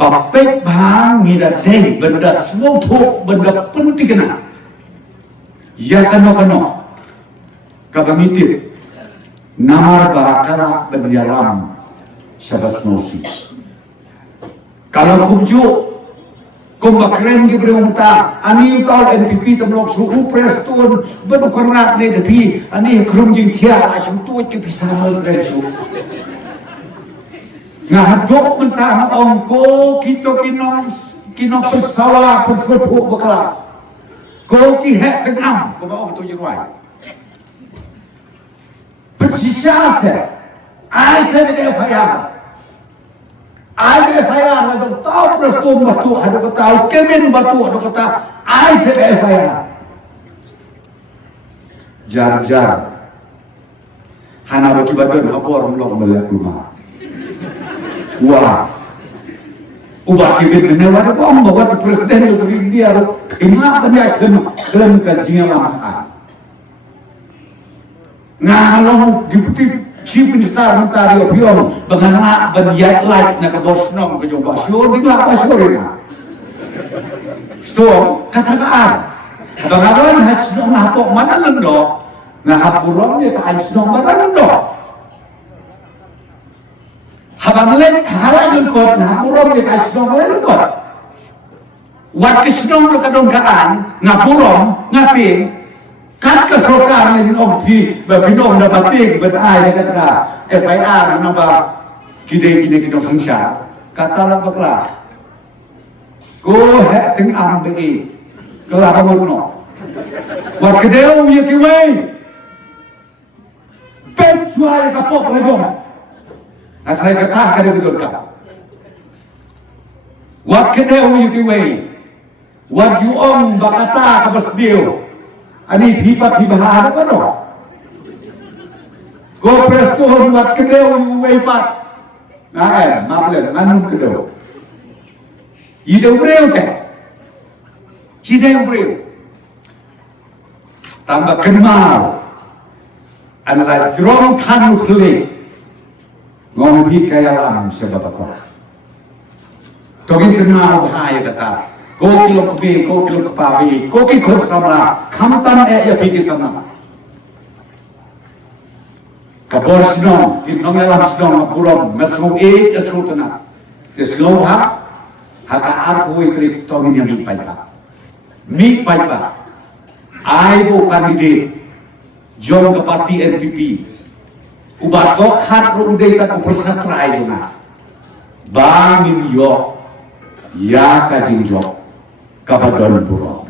Bapek bang ngira deh benda semua tu benda penting kena. Ya kano kabamitir namar barakara berjalan sabas nosi. Kalau kubju kumbakren gibre umta ani utau NPP tamlok suhu prestun bedu karnat ne tapi ani krumjing tia asum tu ke pisahal resu. Ngahadok mentah ongko kito kinong persawa persuatu bakal ko ki hek tengam ko ba tu jirwai persisa se ai se de faya ai de faya na do tau perstu batu ada tau kemen batu ada kata ai se de faya jar hana bagi badon hapor mlok melak rumah. Wah, ubah kibit ni wala ko ang bawat presiden yung India ro ina pa niya klem kajiya lamah. Ngalong deputy chief minister Ontario Pion bangana banyak like na kabos nong kajong basyo di la basyo rin. Sto katagaan. Bangawan hats nong hapok manalendo na hapurong ni kaayos nong manalendo. Habang len halay lengkot na burong di kaisnong lengkot. Wat kisnong lo kadongkaan na burong ngaping kat kasokar ng ompi babinong na batig batay na katka FIR na ba kide kinong sangsya kata lang bakla ko heting ambi kelakamon no wat kedeu yakiway pet suay kapok lagong Akhirnya kata kada bidot ka. Wat kedeu yukiway. Wat yuong bakata kabas dio. Ani hipat hibahan ko no. Go prestuhon wat kedeu yukiway pat. Ngaen, maplen nganong kedeu. Hidew breu te. Hidew breu. Tambah kenal. Adalah jerong tanu kelik. Ngomong kaya alam sebab apa? Togi kenal bahaya kata. Ko kilo kepabi, ko kilo sama. Kamtan ya pergi sama. Kabor senong, kinong dalam senong pulang, mesung esung tenang. Esung haka aku ikut togi yang mik paipa. Ai bu kandidat jom ke parti NPP. Ubatok hat rudei tak persatrai zona. Bangin yo ya kajing jo kabadon buro.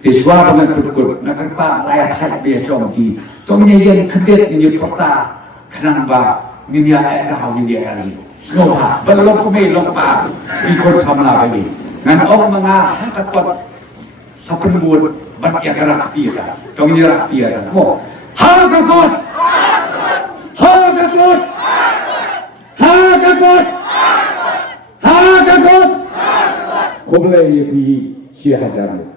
Tiswa dengan betul nakarpa layak sak biasa ki. Tomnya yang kedet ini perta kenapa niya dah niya ali. Semua belum kami lupa ikut sama lagi. Ngan orang mga hakatwat sa penbuat banyak rakyat. Tomnya rakyat. Mo hakatwat Hakakut. Kau boleh pergi siapa jalan.